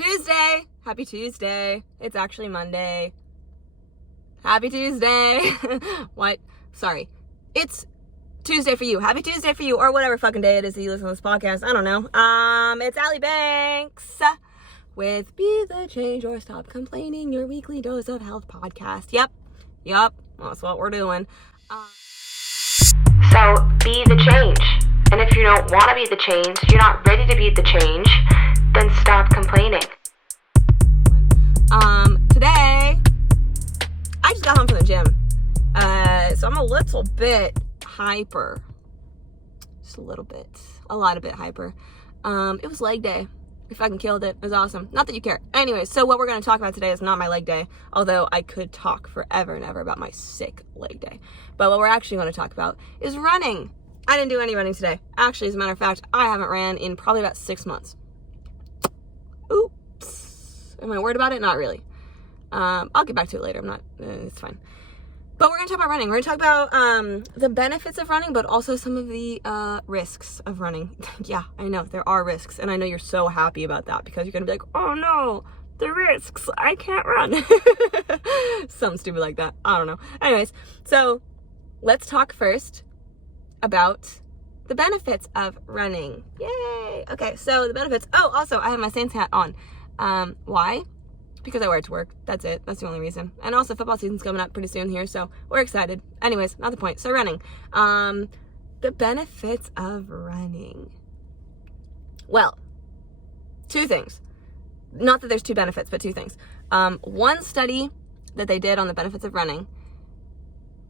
Tuesday! Happy Tuesday. It's actually Monday. Happy Tuesday. What? Sorry. It's Tuesday for you. Happy Tuesday for you, or whatever fucking day it is that you listen to this podcast. I don't know. It's Allie Banks with Be the Change or Stop Complaining, your weekly dose of health podcast. Yep. That's what we're doing. So, be the change. And if you don't want to be the change, you're not ready to be the change, then stop complaining. Today, I just got home from the gym. So I'm a little bit hyper. Just a little bit. A lot of bit hyper. It was leg day. We fucking killed it. It was awesome. Not that you care. Anyway, so what we're going to talk about today is not my leg day, although I could talk forever and ever about my sick leg day. But what we're actually going to talk about is running. I didn't do any running today. Actually, as a matter of fact, I haven't ran in probably about 6 months. Oops. Am I worried about it? Not really. I'll get back to it later. I'm not, it's fine. But we're going to talk about running. We're going to talk about the benefits of running, but also some of the risks of running. Yeah, I know. There are risks. And I know you're so happy about that because you're going to be like, oh no, the risks. I can't run. Something stupid like that. I don't know. Anyways, so let's talk first about the benefits of running. Yay! Okay, so the benefits. Oh, also, I have my Saints hat on. Why? Because I wear it to work. That's it. That's the only reason. And also, football season's coming up pretty soon here, so we're excited. Anyways, not the point. So running. The benefits of running. Well, 2 things. Not that there's 2 benefits, but 2 things. One study that they did on the benefits of running,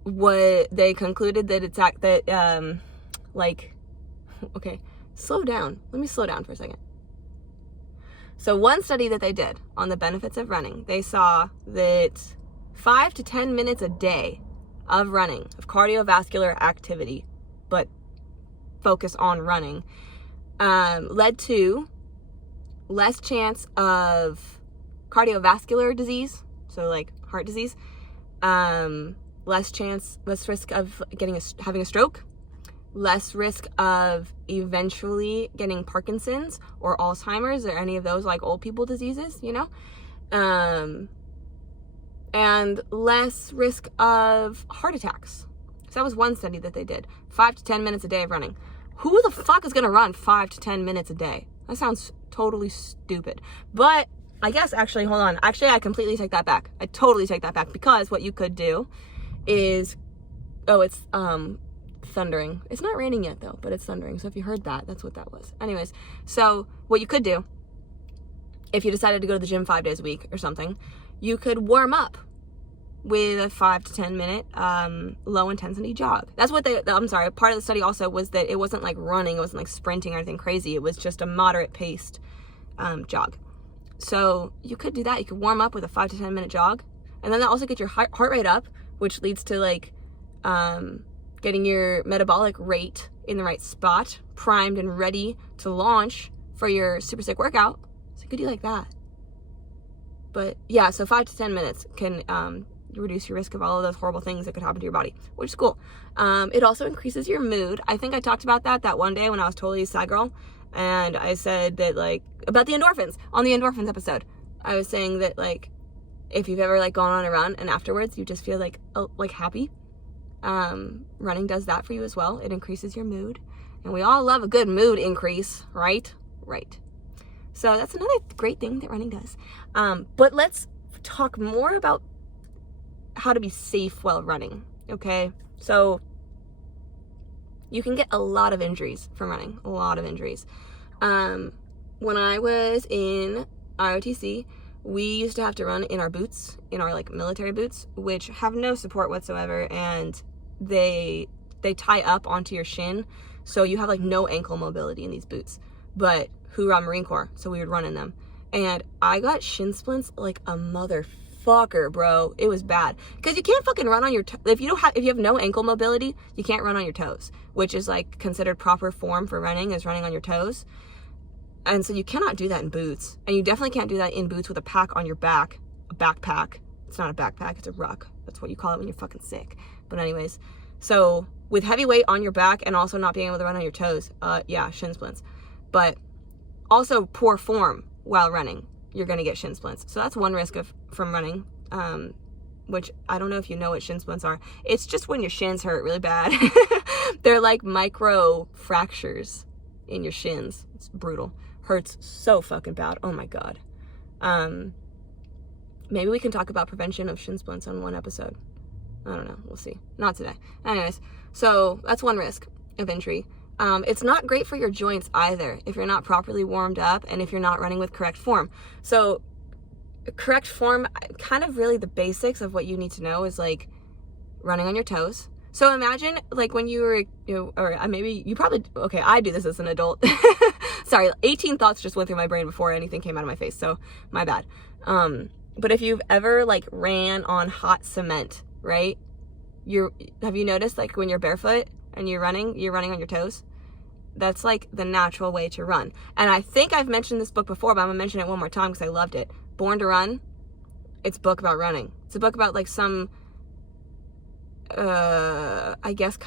they concluded that okay, slow down. Let me slow down for a second. So one study that they did on the benefits of running, they saw that 5 to 10 minutes a day of running, of cardiovascular activity, but focus on running, led to less chance of cardiovascular disease, so like heart disease, less risk of having a stroke, less risk of eventually getting Parkinson's or Alzheimer's or any of those like old people diseases, you know, and less risk of heart attacks. So that was one study that they did. 5 to 10 minutes a day of running. Who the fuck is gonna run 5 to 10 minutes a day? That sounds totally stupid. But I guess actually, hold on. Actually, I completely take that back. I totally take that back, because what you could do is, it's thundering. It's not raining yet though, but it's thundering. So if you heard that, that's what that was. Anyways, so what you could do, if you decided to go to the gym 5 days a week or something, you could warm up with a 5 to 10 minute low intensity jog. That's what part of the study also was that it wasn't like running, it wasn't like sprinting or anything crazy. It was just a moderate paced jog. So you could do that. You could warm up with a 5 to 10 minute jog, and then that also get your heart rate up, which leads to like getting your metabolic rate in the right spot, primed and ready to launch for your super sick workout. So you could do like that. But yeah, so 5 to 10 minutes can reduce your risk of all of those horrible things that could happen to your body, which is cool. It also increases your mood. I think I talked about that one day when I was totally a sad girl, and I said that like about the endorphins on the endorphins episode. I was saying that like if you've ever like gone on a run and afterwards you just feel like happy, running does that for you as well. It increases your mood, and we all love a good mood increase, right? So that's another great thing that running does. But let's talk more about how to be safe while running. Okay, so you can get a lot of injuries from running, a lot of injuries. When I was in ROTC, we used to have to run in our boots, in our like military boots, which have no support whatsoever, and they tie up onto your shin, so you have like no ankle mobility in these boots. But hoorah Marine Corps, so we would run in them, and I got shin splints like a motherfucker, bro. It was bad because you can't fucking run on your if you have no ankle mobility, you can't run on your toes, which is like considered proper form for running, is running on your toes. And so you cannot do that in boots. And you definitely can't do that in boots with a pack on your back. A backpack. It's not a backpack, it's a ruck. That's what you call it when you're fucking sick. But anyways, so with heavy weight on your back and also not being able to run on your toes, yeah, shin splints. But also poor form while running. you're going to get shin splints. So that's one risk from running, which I don't know if you know what shin splints are. It's just when your shins hurt really bad. They're like micro fractures in your shins. It's brutal. Hurts so fucking bad. Oh my God. Maybe we can talk about prevention of shin splints on one episode. I don't know. We'll see. Not today. Anyways, so that's one risk of injury. It's not great for your joints either if you're not properly warmed up and if you're not running with correct form. So correct form, kind of really the basics of what you need to know is like running on your toes. So imagine like when you were, or maybe you probably, okay, I do this as an adult. Sorry, 18 thoughts just went through my brain before anything came out of my face, so my bad. But if you've ever like ran on hot cement, right? Have you noticed like when you're barefoot and you're running on your toes? That's like the natural way to run. And I think I've mentioned this book before, but I'm gonna mention it one more time because I loved it. Born to Run. It's a book about running. It's a book about like some, I guess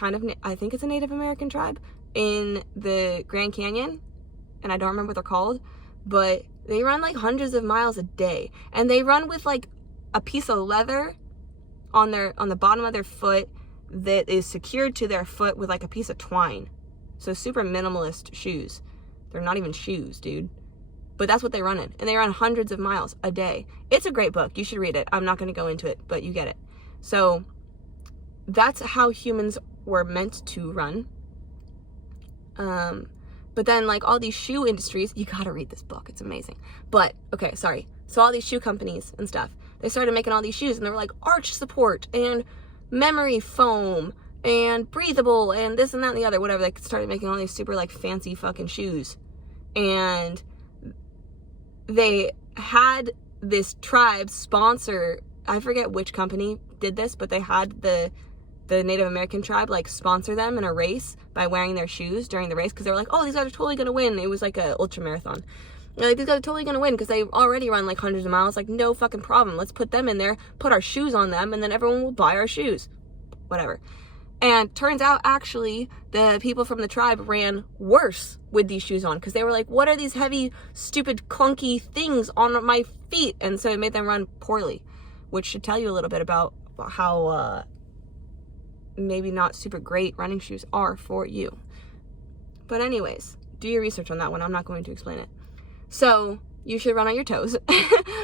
I think it's a Native American tribe in the Grand Canyon. And I don't remember what they're called, but they run like hundreds of miles a day. And they run with like a piece of leather on the bottom of their foot that is secured to their foot with like a piece of twine. So super minimalist shoes. They're not even shoes, dude. But that's what they run in. And they run hundreds of miles a day. It's a great book. You should read it. I'm not going to go into it, but you get it. So that's how humans were meant to run. But then like all these shoe industries, you got to read this book. It's amazing. But okay, sorry. So all these shoe companies and stuff, they started making all these shoes and they were like arch support and memory foam and breathable and this and that and the other, whatever. They started making all these super like fancy fucking shoes. And they had this tribe sponsor, I forget which company did this, but they had the Native American tribe like sponsor them in a race by wearing their shoes during the race because they were like, oh, these guys are totally gonna win. It was like a ultra marathon. They're like, these guys are totally gonna win because they already run like hundreds of miles. Like, no fucking problem. Let's put them in there, put our shoes on them, and then everyone will buy our shoes. Whatever. And turns out, actually, the people from the tribe ran worse with these shoes on because they were like, what are these heavy, stupid, clunky things on my feet? And so it made them run poorly, which should tell you a little bit about how maybe not super great running shoes are for you. But anyways, do your research on that one. I'm not going to explain it. So you should run on your toes.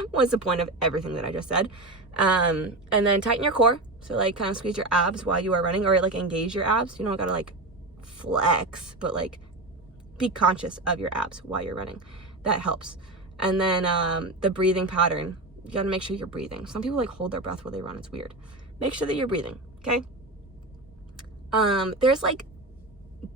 What's the point of everything that I just said? And then tighten your core. So like kind of squeeze your abs while you are running, or like engage your abs. You don't gotta like flex, but like be conscious of your abs while you're running. That helps. And then the breathing pattern. You gotta make sure you're breathing. Some people like hold their breath while they run. It's weird. Make sure that you're breathing, okay? There's like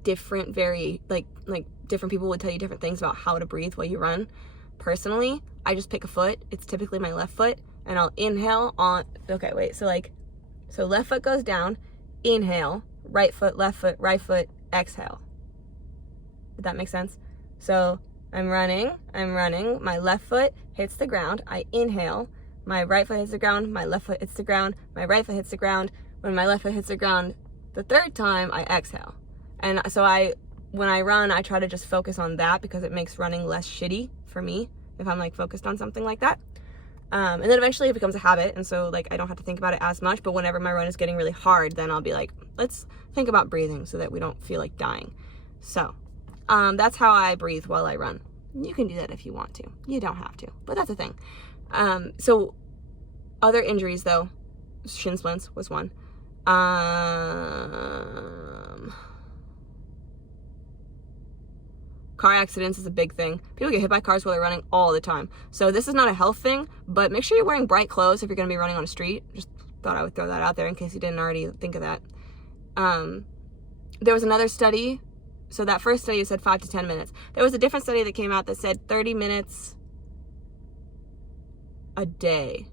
different different people would tell you different things about how to breathe while you run. Personally, I just pick a foot. It's typically my left foot, and I'll inhale on, okay, wait, so left foot goes down, inhale, right foot, left foot, right foot, exhale. Did that make sense? So I'm running, my left foot hits the ground, I inhale, my right foot hits the ground, my left foot hits the ground, my right foot hits the ground. When my left foot hits the ground the third time, I exhale. And so when I run, I try to just focus on that because it makes running less shitty for me if I'm like focused on something like that. And then eventually it becomes a habit, and so like I don't have to think about it as much, but whenever my run is getting really hard, then I'll be like, let's think about breathing so that we don't feel like dying. So that's how I breathe while I run. You can do that if you want to. You don't have to, but that's a thing. So other injuries though, shin splints was one. Car accidents is a big thing. People get hit by cars while they're running all the time. So this is not a health thing, but make sure you're wearing bright clothes if you're going to be running on a street. Just thought I would throw that out there in case you didn't already think of that. There was another study. So that first study said 5 to 10 minutes. There was a different study that came out that said 30 minutes a day.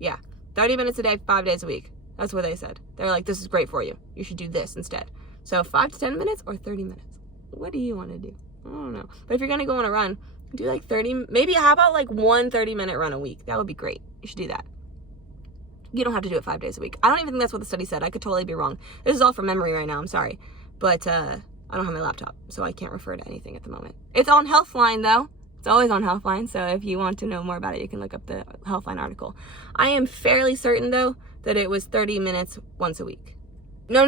Yeah, 30 minutes a day, 5 days a week. That's what they said. They're like, this is great for you. You should do this instead. So 5 to 10 minutes or 30 minutes? What do you want to do? I don't know. But if you're going to go on a run, do like 30, maybe how about like one 30-minute run a week? That would be great. You should do that. You don't have to do it 5 days a week. I don't even think that's what the study said. I could totally be wrong. This is all from memory right now. I'm sorry. But I don't have my laptop, so I can't refer to anything at the moment. It's on Healthline, though. It's always on Healthline, so if you want to know more about it, you can look up the Healthline article. I am fairly certain, though, that it was 30 minutes once a week. No.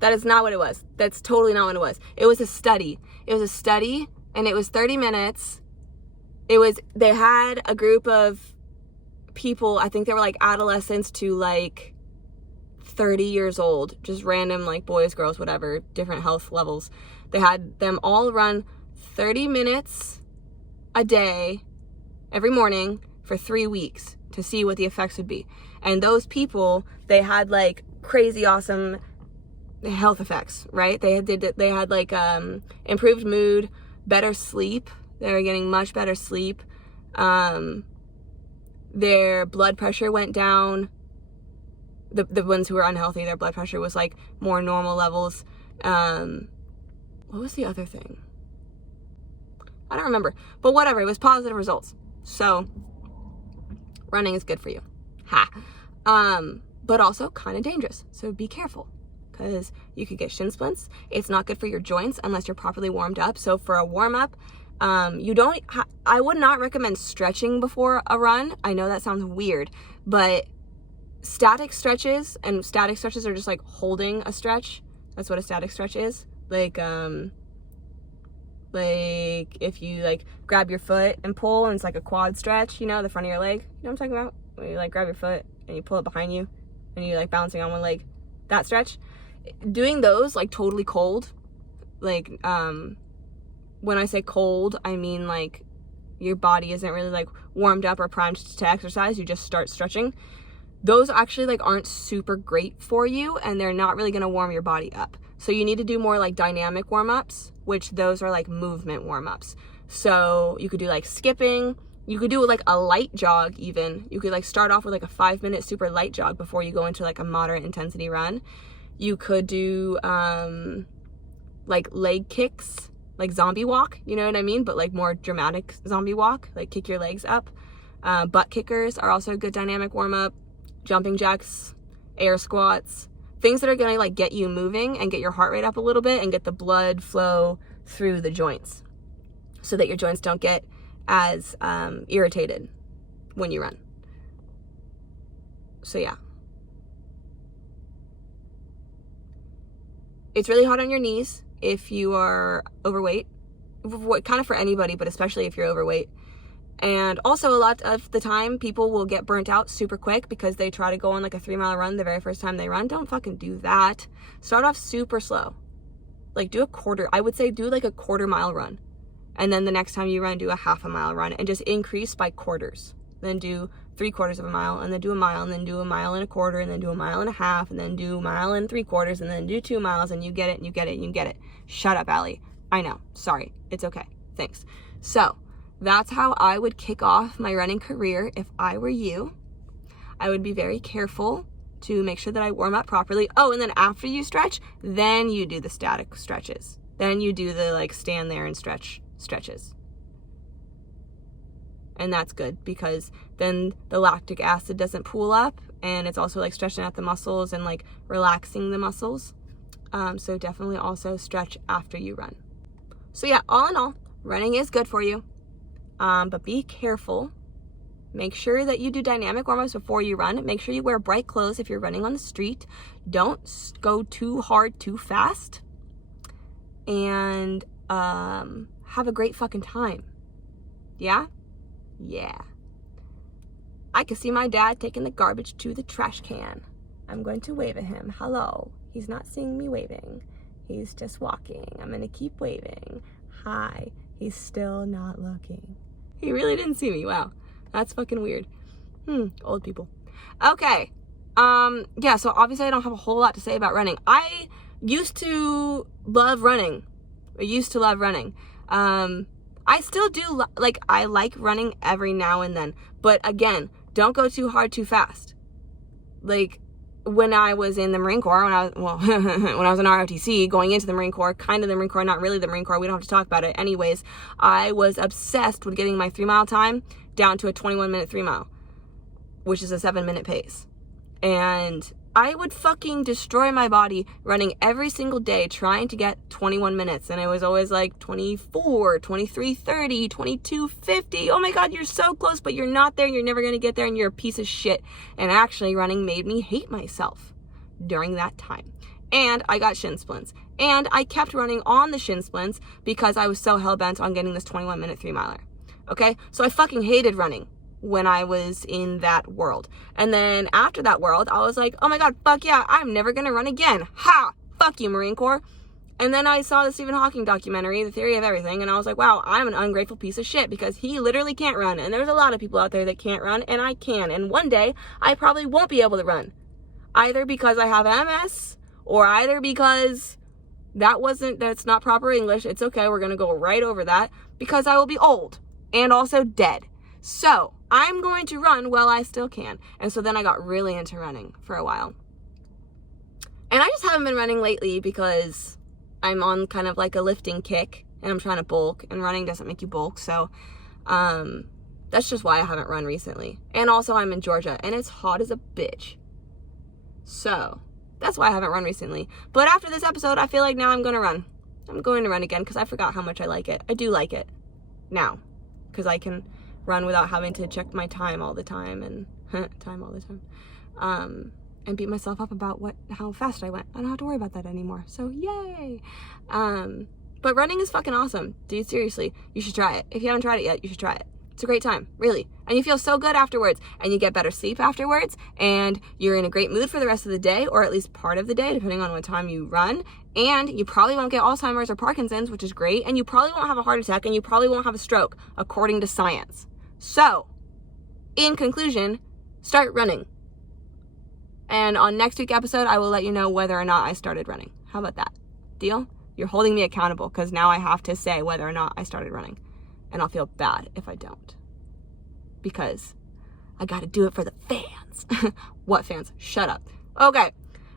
That is not what it was. That's totally not what it was. It was a study. And it was 30 minutes. They had a group of people, I think they were like adolescents to like 30 years old, just random like boys, girls, whatever, different health levels. They had them all run 30 minutes a day every morning for 3 weeks to see what the effects would be. And those people, they had like crazy awesome health effects, right? They had like improved mood, better sleep. They were getting much better sleep. Their blood pressure went down. The ones who were unhealthy, their blood pressure was like more normal levels. What was the other thing? I don't remember, but whatever, it was positive results. So running is good for you. But also kind of dangerous. So be careful, because you could get shin splints. It's not good for your joints unless you're properly warmed up. So for a warm up, I would not recommend stretching before a run. I know that sounds weird, but static stretches are just like holding a stretch. That's what a static stretch is. Like if you like grab your foot and pull, and it's like a quad stretch, you know, the front of your leg. You know what I'm talking about? Where you like grab your foot and you pull it behind you and you're like bouncing on one leg. That stretch. Doing those like totally cold. Like when I say cold, I mean like your body isn't really like warmed up or primed to exercise. You just start stretching. Those actually like aren't super great for you, and they're not really gonna warm your body up. So you need to do more like dynamic warm-ups, which those are like movement warm-ups. So you could do like skipping. You could do like a light jog even. You could like start off with like a 5-minute super light jog before you go into like a moderate intensity run. You could do like leg kicks, like zombie walk, you know what I mean? But like more dramatic zombie walk, like kick your legs up. Butt kickers are also a good dynamic warm-up. Jumping jacks, air squats, things that are gonna like get you moving and get your heart rate up a little bit and get the blood flow through the joints so that your joints don't get as irritated when you run. So yeah. It's really hard on your knees if you are overweight, kind of for anybody, but especially if you're overweight. And also a lot of the time people will get burnt out super quick because they try to go on like a 3-mile run the very first time they run. Don't fucking do that. Start off super slow. Like I would say do like a 1/4 mile run. And then the next time you run, do a 1/2 mile run, and just increase by quarters. Then do 3/4 of a mile, and then do a mile, and then do 1.25 miles, and then do 1.5 miles, and then do 1.75 miles, and then do 2 miles, and you get it, and you get it, and you get it. Shut up, Allie. I know. Sorry. It's okay. Thanks. So that's how I would kick off my running career if I were you. I would be very careful to make sure that I warm up properly. Oh, and then after you stretch, then you do the static stretches. Then you do the like stand there and stretches. And that's good because then the lactic acid doesn't pool up, and it's also like stretching out the muscles and like relaxing the muscles. So definitely also stretch after you run. So yeah, all in all, running is good for you. But be careful. Make sure that you do dynamic warm-ups before you run. Make sure you wear bright clothes if you're running on the street. Don't go too hard too fast. And have a great fucking time. Yeah? Yeah. I can see my dad taking the garbage to the trash can. I'm going to wave at him. Hello. He's not seeing me waving. He's just walking. I'm going to keep waving. Hi. He's still not looking. He really didn't see me. Wow. That's fucking weird. Old people. Okay. Yeah, so obviously I don't have a whole lot to say about running. I used to love running. I still do, I like running every now and then. But again, don't go too hard too fast. Like, when I was in the Marine Corps, when I was in ROTC, going into the Marine Corps, kind of the Marine Corps, not really the Marine Corps, we don't have to talk about it. Anyways, I was obsessed with getting my 3-mile time down to a 21-minute 3-mile, which is a 7-minute pace. And I would fucking destroy my body running every single day trying to get 21 minutes. And it was always like 24, 23:30, 22:50. Oh my God, you're so close, but you're not there. You're never going to get there and you're a piece of shit. And actually running made me hate myself during that time. And I got shin splints. And I kept running on the shin splints because I was so hell-bent on getting this 21-minute 3-miler. Okay? So I fucking hated running when I was in that world. And then after that world, I was like, oh my God, fuck yeah, I'm never gonna run again. Ha! Fuck you, Marine Corps. And then I saw the Stephen Hawking documentary, The Theory of Everything, and I was like, wow, I'm an ungrateful piece of shit because he literally can't run. And there's a lot of people out there that can't run, and I can. And one day, I probably won't be able to run. Either because I have MS, or either because that's not proper English. It's okay, we're gonna go right over that. Because I will be old, and also dead. So, I'm going to run while I still can. And so then I got really into running for a while. And I just haven't been running lately because I'm on kind of like a lifting kick and I'm trying to bulk, and running doesn't make you bulk. So that's just why I haven't run recently. And also I'm in Georgia and it's hot as a bitch. So that's why I haven't run recently. But after this episode, I feel like now I'm going to run. I'm going to run again because I forgot how much I like it. I do like it now because I can run without having to check my time all the time and and beat myself up about how fast I went. I don't have to worry about that anymore. So yay. But running is fucking awesome. Dude, seriously, you should try it. If you haven't tried it yet, you should try it. It's a great time, really. And you feel so good afterwards, and you get better sleep afterwards, and you're in a great mood for the rest of the day, or at least part of the day, depending on what time you run. And you probably won't get Alzheimer's or Parkinson's, which is great, and you probably won't have a heart attack, and you probably won't have a stroke, according to science. So, in conclusion, start running. And on next week's episode, I will let you know whether or not I started running. How about that? Deal? You're holding me accountable, because now I have to say whether or not I started running. And I'll feel bad if I don't. Because I gotta do it for the fans. What fans? Shut up. Okay.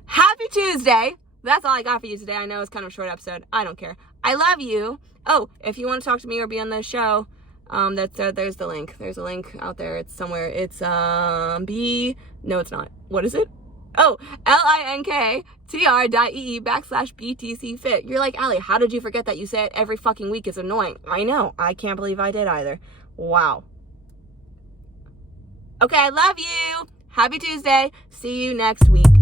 Happy Tuesday. That's all I got for you today. I know it's kind of a short episode. I don't care. I love you. Oh, if you want to talk to me or be on the show, there's the link. There's a link out there. It's somewhere. It's no, it's not. What is it? Oh, linktr.ee/BTC-fit. You're like, Allie, how did you forget that? You say it every fucking week. It's annoying. I know. I can't believe I did either. Wow. Okay, I love you. Happy Tuesday. See you next week.